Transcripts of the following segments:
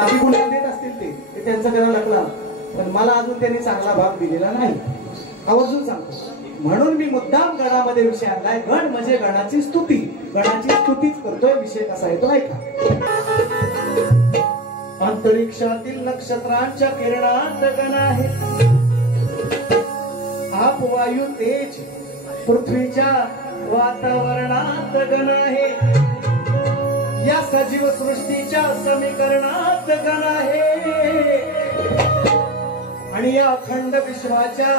गुन्हा देत असतील ते त्यांचं त्याला लागला, पण मला अजून त्यांनी चांगला भाग दिलेला नाही, आवर्जून सांगतो. म्हणून मी मुद्दाम गणामध्ये विषय आणलाय. गण म्हणजे गणाची स्तुती, गणाची स्तुतीच करतोय. विषय कसा आहे तो ऐका. अंतरिक्षातील नक्षत्रांच्या किरणात गण आहे, आप वायू तेज पृथ्वीच्या वातावरणात गण आहे, या सजीव सृष्टीच्या समीकरणात गण आहे, आणि या अखंड विश्वाच्या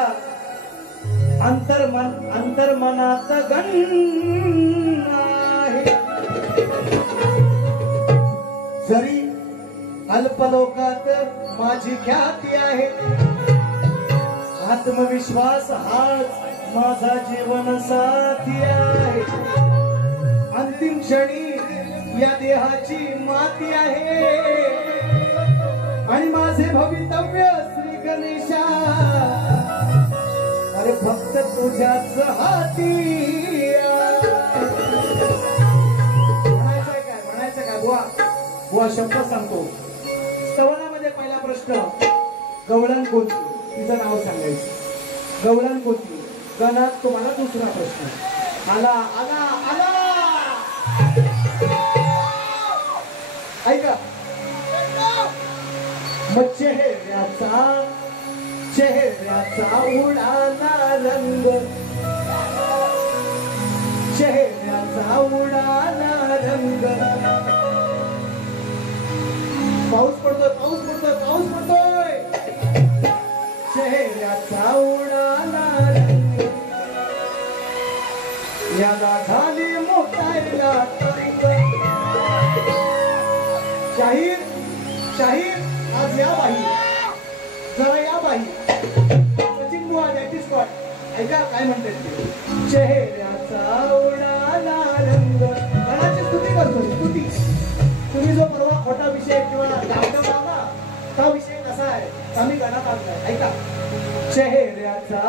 अंतर्मनात गण आहे. जरी अल्पलोकात माझी ख्याती आहे, आत्मविश्वास हाच माझा जीवन साथी आहे, अंतिम क्षणी या देहाची माती आहे, आणि माझे भवितव्य श्री गणेशा अरे फक्त तुझ्याच हाती. म्हणायचं काय बुवा? बुवा शब्द सांगतो. स्तवनामध्ये पहिला प्रश्न, गवळण कोणती, तिचं नाव सांगायचं. गवळण कोणती? गणात तुम्हाला दुसरा प्रश्न. आला आला आला ऐका. मग चेहऱ्याचा उडाला रंग, चेहऱ्याचा उडाला रंग. पाऊस पडतोय, पाऊस पडतोय, पाऊस पडतोय. चेहऱ्याचा उडाला रंग, याला झाली मोठायला तंग. शाहीर शाहीर आज या बाई, जरा या बाई. सचिन बुवा दॅट स्पॉट. ऐका काय म्हणतात ते. चेहऱ्याचा उडाला रंग. गणाची स्तुती करतो, स्तुती. तुम्ही जो परवा खोटा विषय किंवा दाखवला ना, तो विषय कसा आहे आम्ही गणात आणलाय. ऐका. चेहऱ्याचा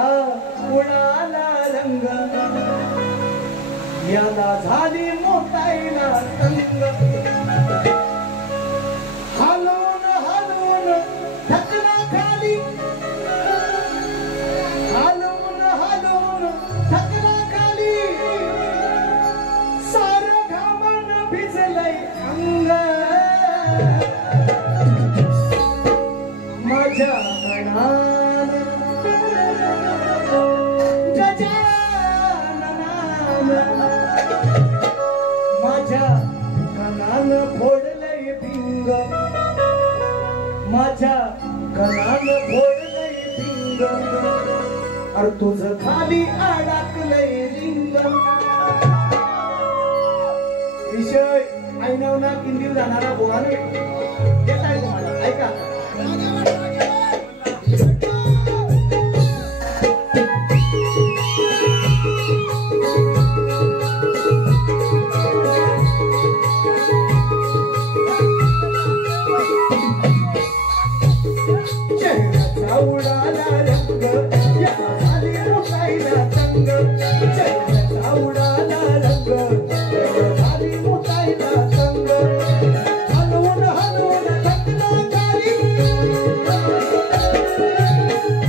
उडाला रंग, याला झाली मोठायला तंग. हलवून हलवून थकला खाली, हलवून हलवून थकला खाली, सारं घामान भिजलंय अंग. माझ्या गणान गजाननान, माझ्या गणान फोडलंय भिंग, माझ्या गणान फोडलंय भिंग. अरे तुझं खाली अडकलंय लिंग. विषय ऐनवना किंदीव जाणारा बोवाने येत आहे तुम्हाला. ऐका. चेहऱ्याचा उडाला रंग, याला झाली मोठायला तंग. चेहऱ्याचा उडाला रंग, याला झाली मोठायला तंग. हलवून हलवून थकला खाली,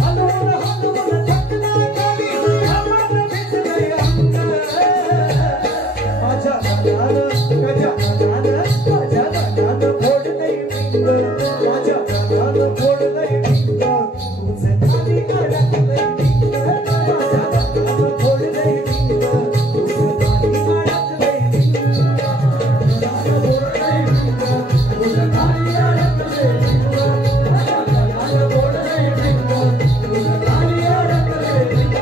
हलवून हलवून थकला खाली, घामान भिजलंय अंग. माझ्या गणानं गजाननानं, माझ्या गणानं फोडलंय भिंग, माझ्या गणानं फोडलंय भिंग. तुझे खाली अडकलंय भिंग, माझ्या गणानं फोडलंय भिंग. तुझे खाली अडकलंय भिंग, गणानं फोडलंय भिंग. तुझे खाली अडकलंय भिंग, माझ्या गणानं फोडलंय भिंग. तुझे खाली अडकलंय भिंग.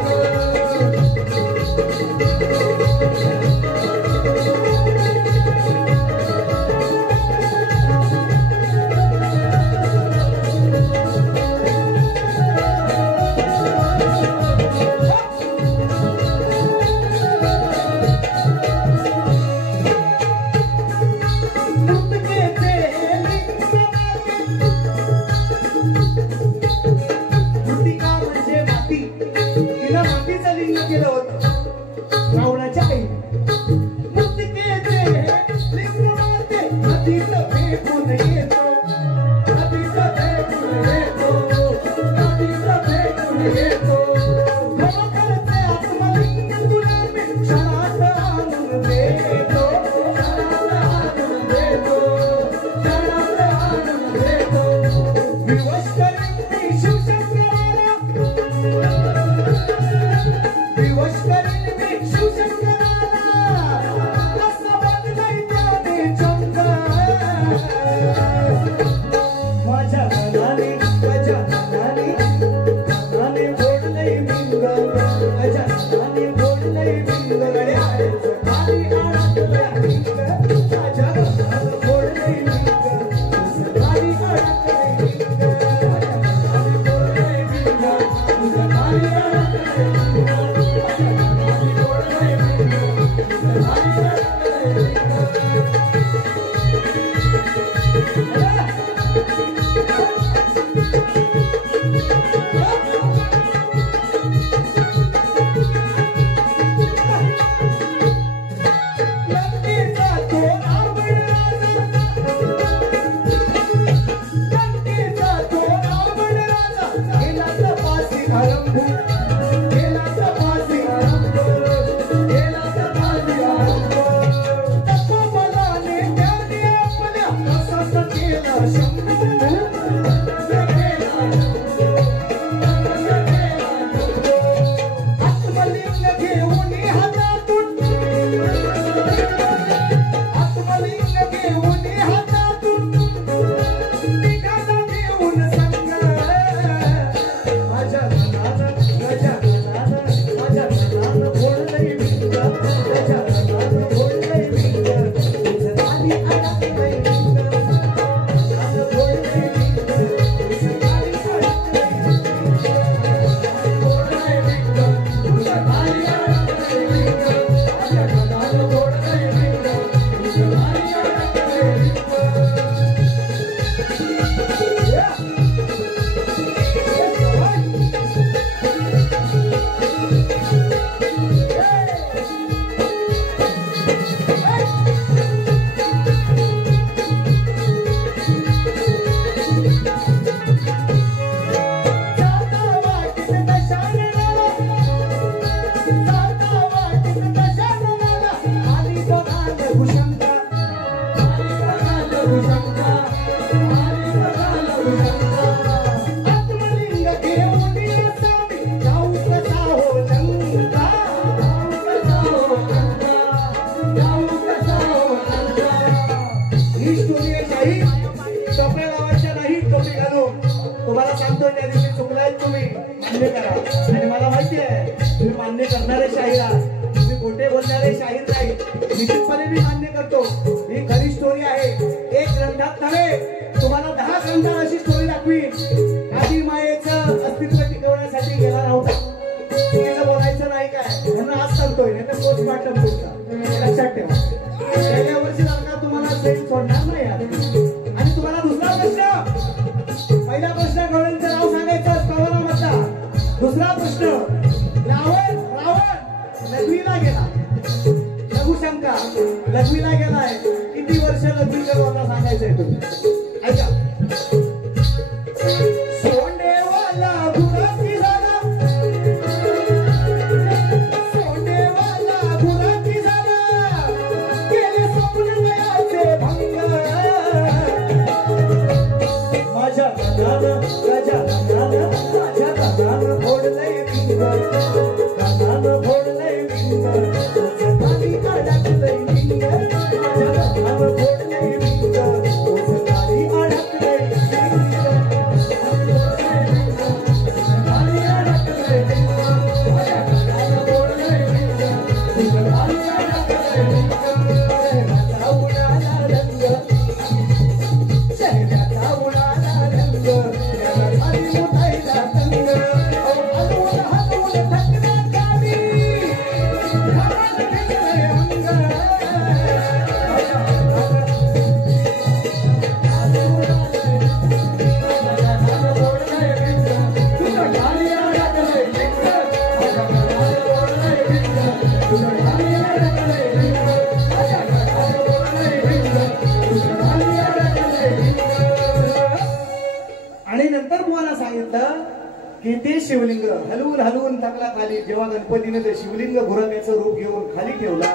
शिवलिंग हलवून हलवून टाकला खाली. जेव्हा गणपतीने ते शिवलिंग घोरण्याचं रूप घेऊन खाली ठेवला,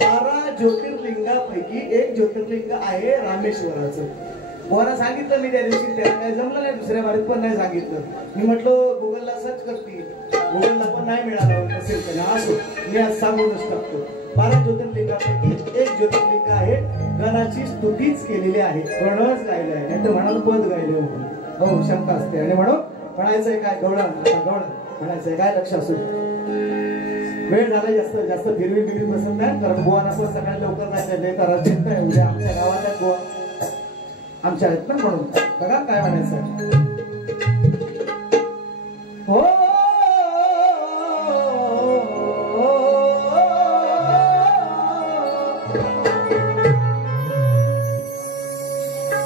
12 ज्योतिर्लिंगापैकी एक ज्योतिर्लिंग आहे रामेश्वराचं. बुवाला सांगितलं मी त्या दिवशी, त्याला काय जमलं नाही, दुसऱ्या बारीत पण नाही सांगितलं. मी म्हटलं गुगलला सर्च करते, गुगलला पण नाही मिळालं नसेल तर असो, मी आज सांगूनच टाकतो. 12 ज्योतिर्लिंगापैकी एक ज्योतिर्लिंग आहे, गणाची स्तुतीच केलेली आहे, गणच गायले आहे, नाही तर म्हणाल पद गायले हो, शंका असते. आणि म्हणून म्हणायचंय काय गवळण, गवळण म्हणायचंय काय, लक्ष असू. वेळ झाला, जास्त फिरवी बसत नाही, कारण बुवाना पण सगळ्यात लवकर जायचं करायला देत नाही. उद्या आमच्या गावात आहेत बुवा, आमच्या आहेत ना, म्हणून बघा काय म्हणायचं.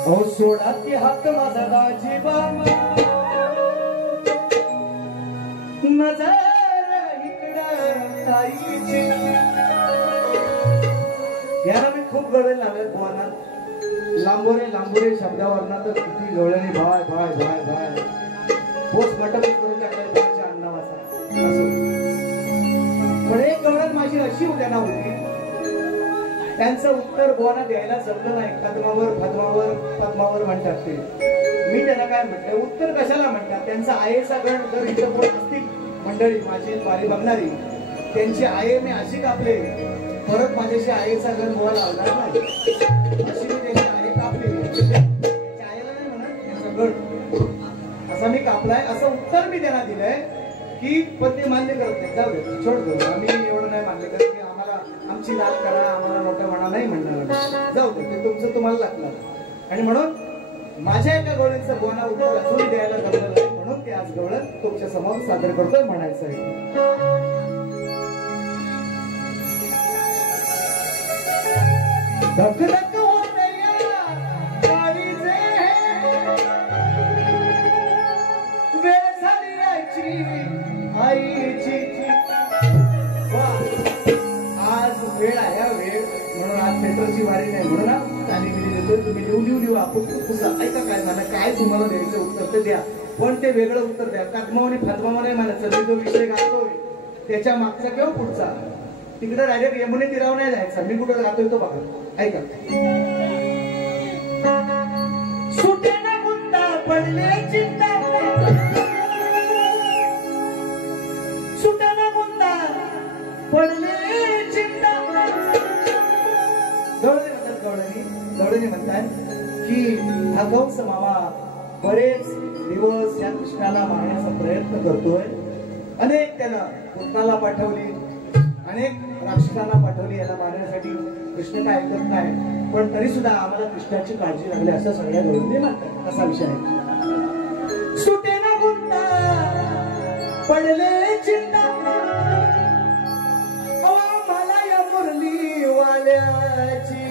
हो सोडा ती हात माझा दाजी बाबा, नजर इकडं ताईची. याला मी खूप गवळे लावले बुवाना, लांबोरे शब्दावरना तर किती गवळणी भाय भाय भाय भाय पोस्ट मटकच करून टाकलाय बुवाच्या अन्नावाचा. पण एक गवळण माझी अशी उद्याना होती, त्यांचं उत्तर बुवाना द्यायला जमलं नाही. पद्मावर म्हणतात ते. मी त्यांना काय म्हटलं, उत्तर कशाला म्हणतात, त्यांचा आयेचा गण जर इथं कोण असतील मंडळी माझी बारी बघणारी, त्यांची आये मी अशी कापले, परत माझ्याशी आयेचा गण बुवा लावणार नाही, अशी मी त्यांची आये कापले. त्यांच्या आईला नाही म्हणत, त्यांचा गण असा मी कापलाय, असं उत्तर मी त्यांना दिलंय की पण ते मान्य करत नाही. जाऊ दे, छोड दो, आम्ही एवढं नाही मान्य करत की आम्हाला आमची लाल करा, आम्हाला मोठं म्हणा नाही म्हणणार, जाऊ दे, ते तुमचं तुम्हाला लागलं. आणि म्हणून माझ्या एका गवळणीचं बुवाना उत्तर अजूनही द्यायला जमलं नाही, म्हणून ते आज गवळण तुमच्या समोर सादर करतोय. म्हणायचं आहे धक धक होते काळीजे, वेळ झाली आईची. आज वेळ आहे, वेळ म्हणून आज पेट्रोलची वारी नाही, म्हणून आणि मी देतोय, तुम्ही लिहू आपण पुसा. ऐका काय झालं, काय तुम्हाला द्यायचं उत्तर ते द्या, पण ते वेगळं उत्तर द्या. कादमाव आणि फादमाव नाही म्हणायचं. मी जो विषय गातोय त्याच्या मागचा किंवा पुढचा, तिकडे डायरेक्ट यमुने तीरावर नाही जायचा, मी कुठं गातोय तो बघा. ऐका. सुटे ना गुंता पडले चिंता, सुटे ना गुंता पडले चिंता. गवळणी म्हणतात की हा कंस मामा बरेच दिवस या कृष्णाला मारण्याचा प्रयत्न करतोय. अनेक त्यानं कृष्णाला पाठवली, अनेक राक्षसांना पाठवली याला मारण्यासाठी. कृष्ण काय ऐकत नाही, पण तरी सुद्धा आम्हाला कृष्णाची काळजी लागली, असं सगळ्या गवळणी म्हणतात. असा विषय आहे. सुटे ना गुंता पडले चिंता, मला या मुरली वाल्याची.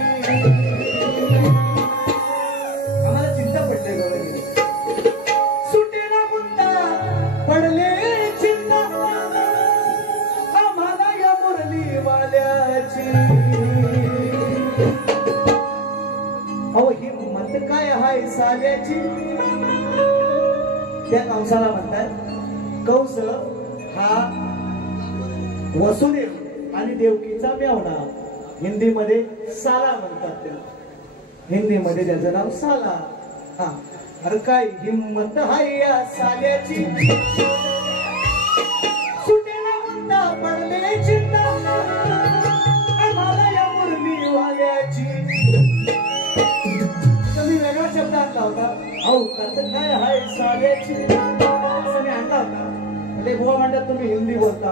आम्हाला चिंता पडले गवळणी. सुटे ना गुंता पडले चिंता, आम्हाला या मुरली वाल्याची. अहो हिम्मत काय हाय साल्याची. त्या कंसाला म्हणतात, कंस हा वसुदेव आणि देवकीचा मेवणा, हिंदीमध्ये साला म्हणतात त्याला, हिंदीमध्ये त्याचं नाव साला. हा, अरे काय हिम्मत हाय या साल्याची. सुटे ना गुंता पडले चिंता, आम्हाला या मुरली वाल्याची. तुम्ही वेगळा शब्द आणला होता, अहो कत काय हाय साल्याची असं मी आणला होता. ते बुवा म्हणतात तुम्ही हिंदी बोलता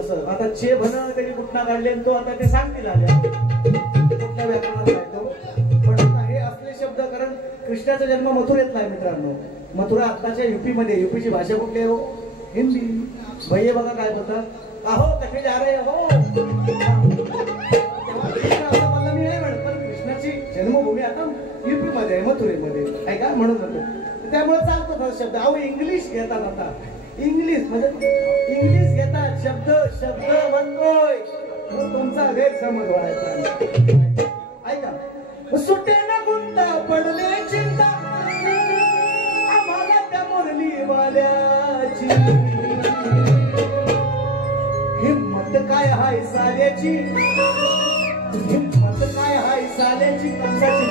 असं. आता चे भन त्यांनी कुठला काढले, तो आता ते सांगतील आल्या कुठल्या व्याकरणात राहतो. पण हे असले शब्द, कारण कृष्णाचा जन्म मथुरेतला आहे मित्रांनो. मथुरा आत्ताच्या युपी मध्ये. युपीची भाषा कुठली आहे हो? हिंदी. भैया बघा काय बोलतात, अहो कसे जा रे हो. तेव्हा कृष्ण असं मला मी नाही म्हणत, पण कृष्णाची जन्मभूमी आता युपी मध्ये आहे, मथुरेमध्ये आहे का, म्हणून म्हणतो. त्यामुळे चालतो हा शब्द. अहो इंग्लिश घेतात आता, इंग्लिश म्हणजे इंग्लिश घेतात, शब्द बनतोय, तुमचा गैरसमज व्हायचा. ऐका. सुटे ना गुंता पडले चिंता, आम्हाला त्या मुरली वाल्याची. हिम्मत काय हाय साल्याची, हिम्मत काय हाय साल्याची कंसाची.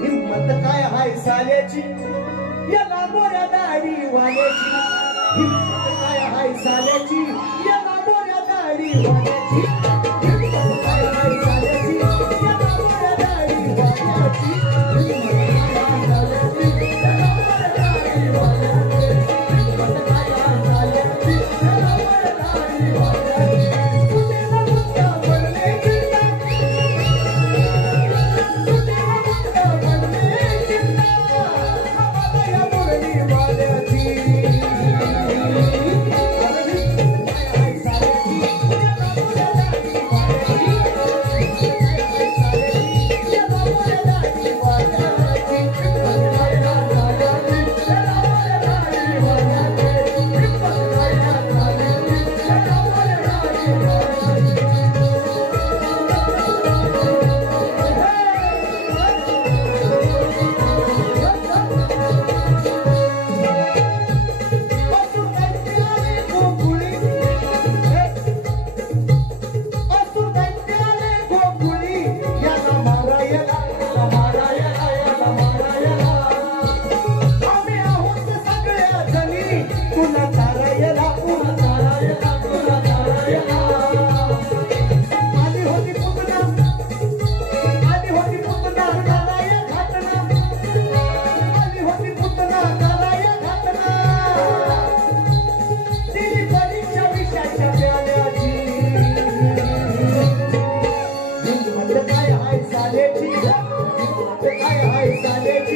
हिम्मत हिंमत काय हाय साल्याची या लांबोऱ्या दाढी वाल्याची हिंमत काय हाय साल्याची या लांबोऱ्या दाढी वाल्याची हिंमत काय हाय साल्याची या लांबोऱ्या दाढी वाल्याची हिंमत काय हाय साल्याची या लांबोऱ्या दाढी वाल्याची हिंमत काय हाय साल्याची या लांबोऱ्या दाढी वाल्याची सुनेला मुक्ता बनले जिंदा सुनेला मुक्ता बनले जिंदा आम्हाला या मुरली वाल्याची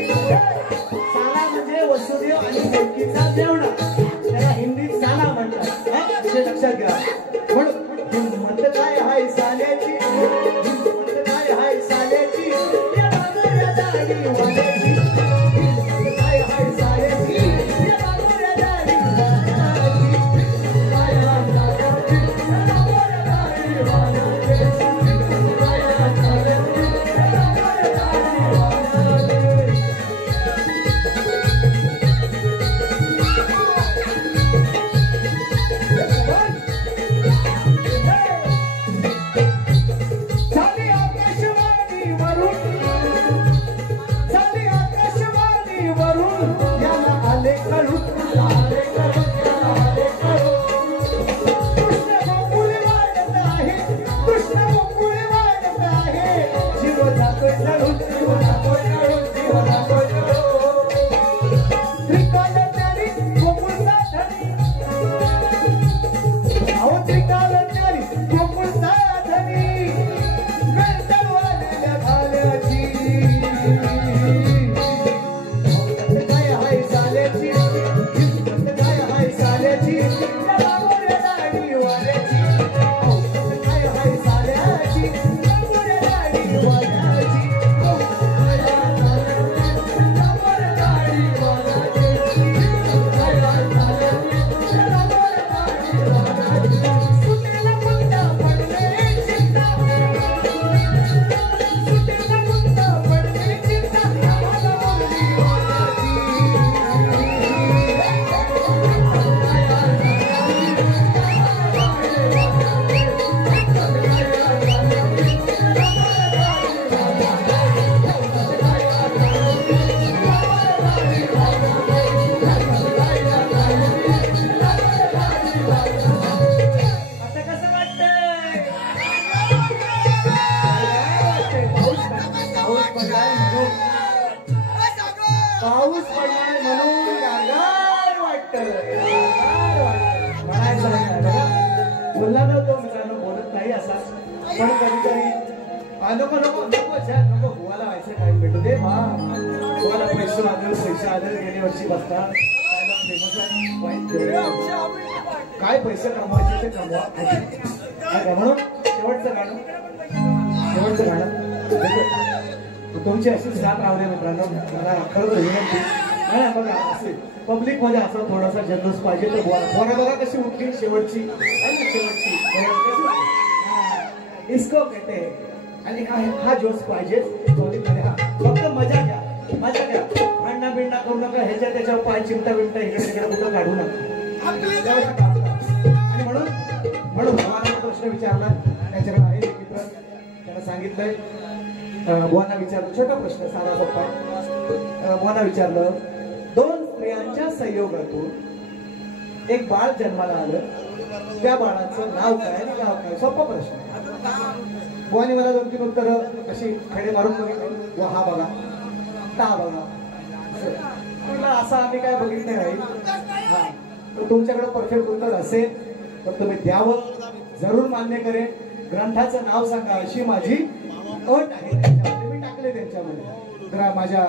साला म्हणजे वसुदेव आणि देवकीचा देवणा त्याला हिंदीत साला म्हणतात हे लक्षात घ्या म्हणून हिंमत काय हाय साल्याची हिंमत काय हाय साल्याची या लांबोऱ्या दाढी वाल्याची हिंमत काय हाय साल्याची या लांबोऱ्या दाढी वाल्याची हिंमत काय हाय साल्याची या लांबोऱ्या दाढी वाल्याची हिंमत काय हाय साल्याची या लांबोऱ्या दाढी वाल्याची पाऊस पडलाय म्हणून गारगार वाटतं म्हणायचं नाही बोलला नव्हतो मित्रांनो बोलत नाही असा पण कधीतरी नको नको नको नको गोवाला व्हायचं काही भेटू दे बा गोवाला पैसे आदर गेल्या वर्षी बसता काय पैसे कमवायचे ते कमवा म्हणून शेवटचं गाणं तुमची अशीच साथ राहू दे मित्रांनो मला खरंच विनंती नाही बघा असे पब्लिक मध्ये असं थोडासा जल्लोष पाहिजे तर बोला बघा कशी उठली शेवटची इसको कहते आणि काय हा जोश पाहिजे फक्त मजा घ्या भांडणा बिंडणा करू नका ह्याच्या त्याच्यावर पाय चिमटा बिमटा इकडे तिकडे कुठं काढू नका आणि म्हणून भावाला प्रश्न विचारला त्याच्याकडे आहे मित्र त्यांना सांगितलंय बुवांना विचारलं, छोटा प्रश्न साधा सोपा. बुवांना विचारलं, 2 स्त्रियांच्या संयोगातून एक बाळ जन्माला आलं, त्या बाळाचं नाव काय, नाव काय? सोपा प्रश्न. बुवानी मला 2-3 उत्तरं अशी खडे मारून बघितले. हा बघा, ता बघा, असं आम्ही काय बघितलं नाही. हा, तर तुमच्याकडे परफेक्ट उत्तर असेल तर तुम्ही द्यावं, जरूर मान्य करेन. ग्रंथाचं नाव सांगा अशी माझी अट आहे. त्याच्यामध्ये मी टाकले, त्यांच्यामध्ये माझ्या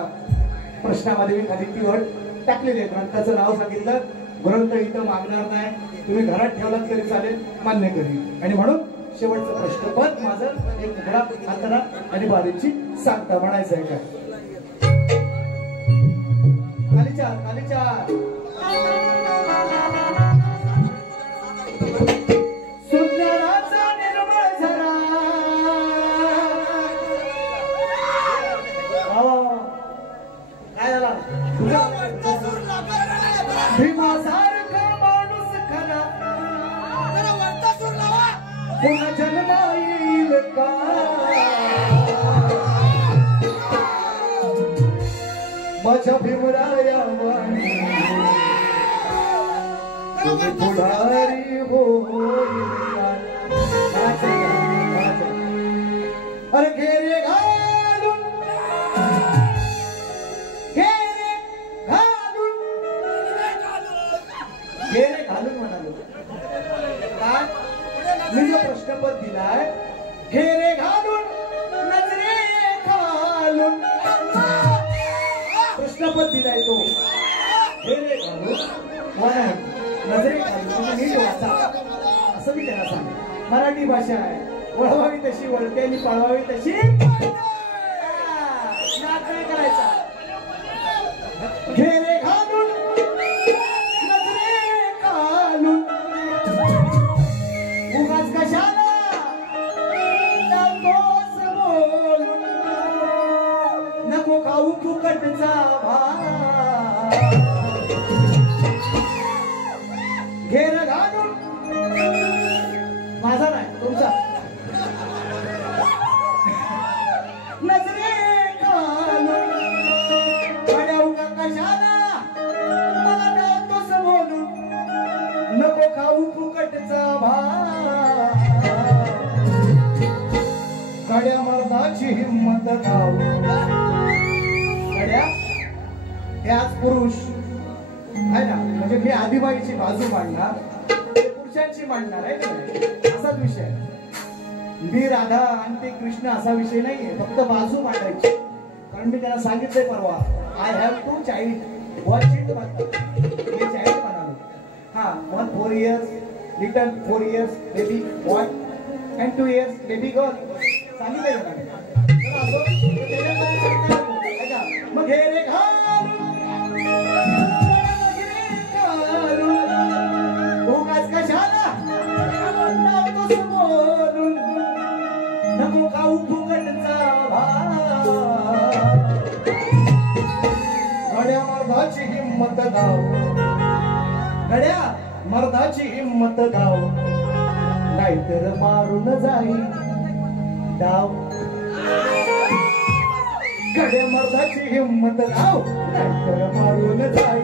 प्रश्नामध्ये मी खाली ती अट टाकलेली आहे. ग्रंथाचं नाव सांगितलं, ग्रंथ इथं मागणार नाही, तुम्ही घरात ठेवलात तरी चालेल, मान्य करीन. आणि म्हणून शेवटचं प्रश्न पण माझं एक घडा हाताला आणि बारीची सांगता म्हणायचं आहे. काय सुज्ञानाचा निर्मळ झरा, काय झाला भीमासारखा माणूस खरा पुन्हा जन्मा येईल का? माझ्या भीमराया वाणी तुम्ही पुढारी होईल. अरे घेरे घालून, घेरे घालून, घेरे घालून म्हणालो. काय मी जो प्रश्नपद दिलाय, घेरे घालून नजरे घालून प्रश्नपद दिलाय तो. घेरे घालून नजरे घालून तुम्ही नीट वाचा असं मी त्यांना सांग. मराठी भाषा आहे, वळवावी तशी वळते आणि पळवावी तशी नाटक करायचा. घेरे घालून नजरे घालून उगाच कशाला लावतोस बोलून, नको खाऊ फुकटचा भात. घेर घालून माझा नाही तुमचा. नजरे घालून गाड्या उगा कशाला मला लावतोस बोलून, नको खाऊ फुकटचा भात. गाड्या मर्दाची हिंमत धाव, गाड्या हे आज पुरुष आहे ना, म्हणजे मी आदिबाईची बाजू मांडणार, पुरुषांची मांडणार आहे की असाच विषय आहे. मी राधा आणि ते कृष्ण असा विषय नाहीये, फक्त बाजू मांडायची. कारण मी त्यांना सांगितलंय परवा, I have 2 child. Watch it म्हणतात, मी चाइल्ड म्हणालो. हा, 1 4 years, little 4 years baby boy and 2 years baby girl सांगितलंय ना. मग हे रे कशाला लावतोस बोलून, नको खाऊ फुकटचा भात. गड्या मर्दाची हिंमत धाव, गड्या मर्दाची हिंमत धाव, नाहीतर मारून जाई डाव. गड्या मर्दाची हिंमत धाव, नाहीतर मारून जाई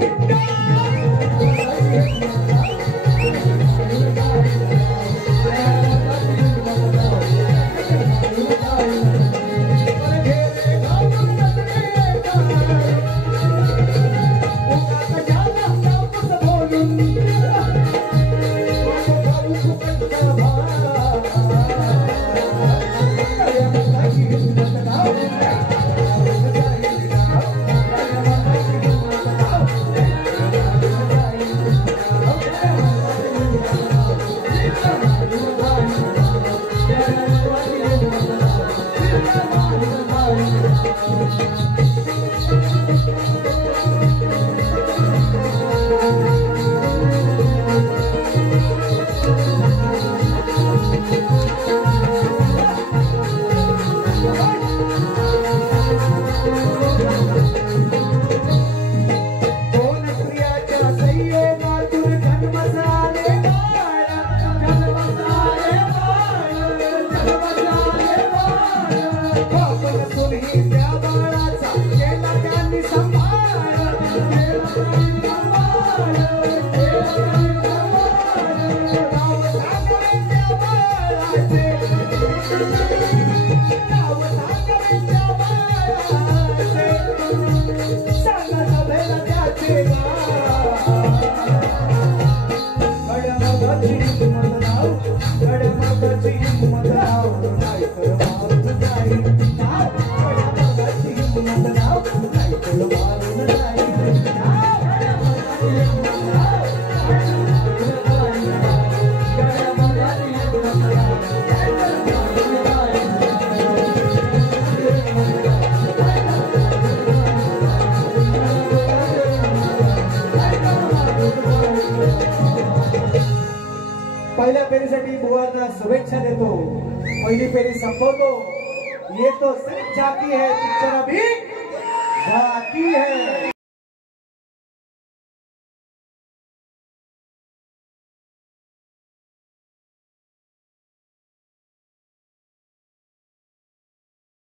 पहिल्या फेरीसाठी बुवांना शुभेच्छा देतो. पहिली फेरी संपवतो. ये तो सिर्फ झाकी है, पिक्चर अभी बाकी है.